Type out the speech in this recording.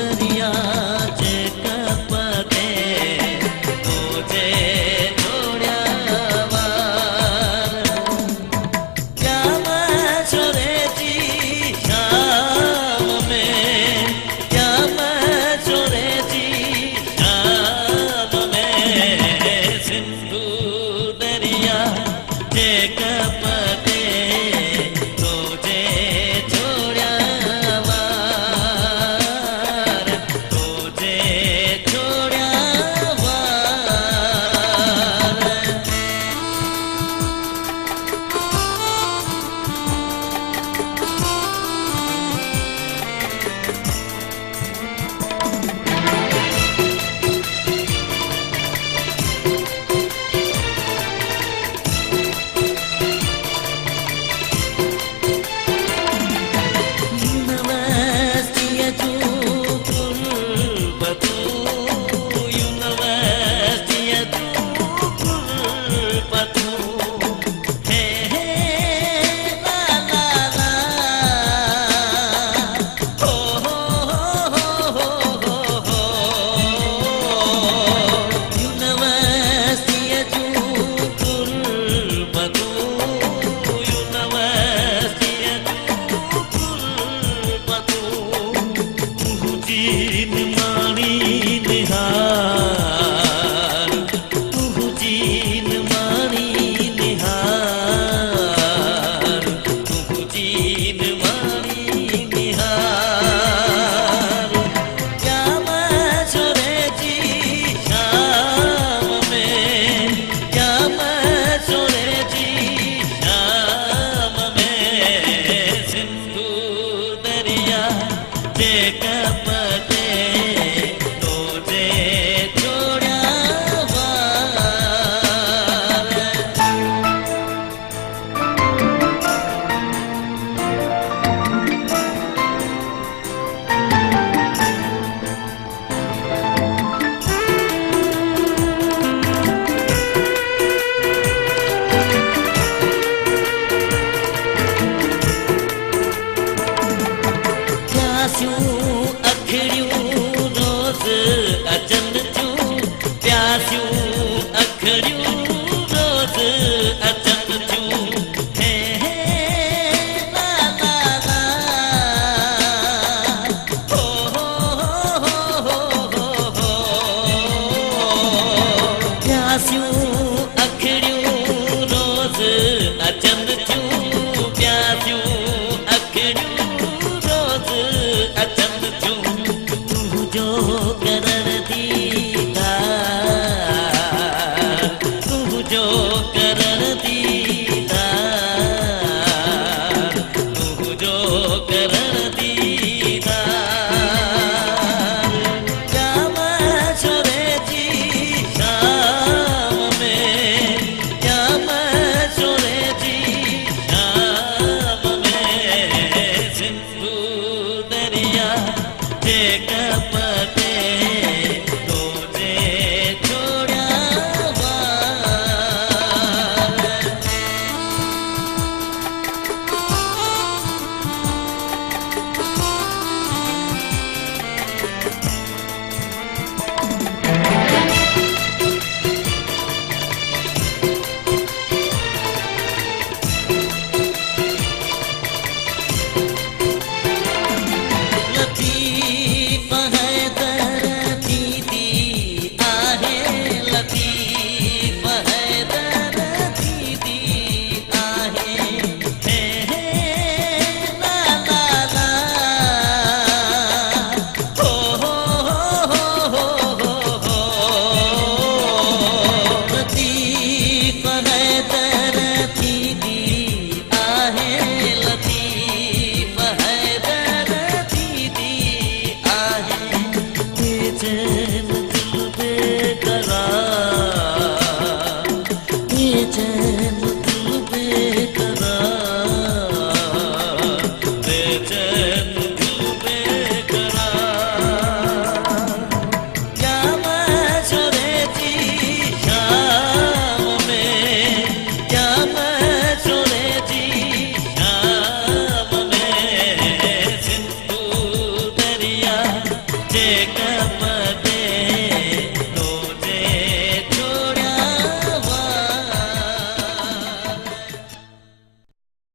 दरिया जे कपते तुझे छोड़ा वार क्या मैं छोड़े जी शाम में क्या मैं छोड़े जी शाम में सिंधु दरिया जे कपते तुझे छोड़ा वार तुझे छोड़ा वार कपते तुझे छोड़ा वार प्यासियूं अखड़ियूं रोज़ अचन थियूं प्यासियूं अखड़ियूं रोज़ अचन थियूं हे ला ला ला हो प्यासियूं अखड़ियूं रोज़ अचन थियूं प्यासियूं अखड़ियूं अचन थियूं तुंहिंजो करण दीदार तुंहिंजो करण दीदार तुंहिंजो करण दीदार क्या मैं छोड़े जी शाम में क्या मैं छोड़े जी शाम में सिंधु दरिया जे कपते